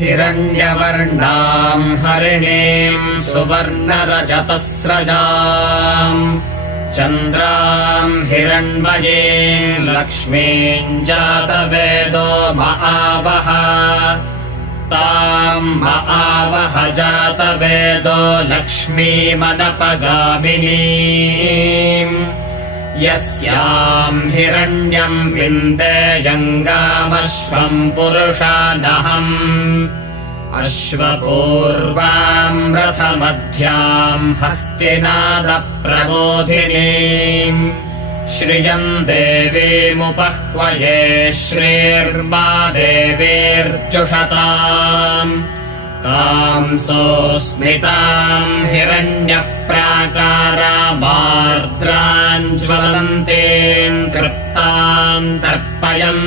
हिरण्यवर्णाम् हरिणीम् सुवर्णरजतस्रजाम् चन्द्राम् हिरण्मयीम् लक्ष्मीम् जातवेदो महावः ताम् महावः जातवेदो लक्ष्मीमनपगामिनीम् यस्याम् हिरण्यम् विन्देयङ्गामश्वम् पुरुषानहम् अश्वपूर्वाम् रथमध्याम् हस्तिनादप्रबोधिनीम् श्रियम् देवीमुपह्वये श्रीर्मा देवीर्जुषताम् कांसोऽस्मिताम् हिरण्यप्राकारामार्द्राम् ज्वलन्तीम् तृप्ताम् तर्पयन्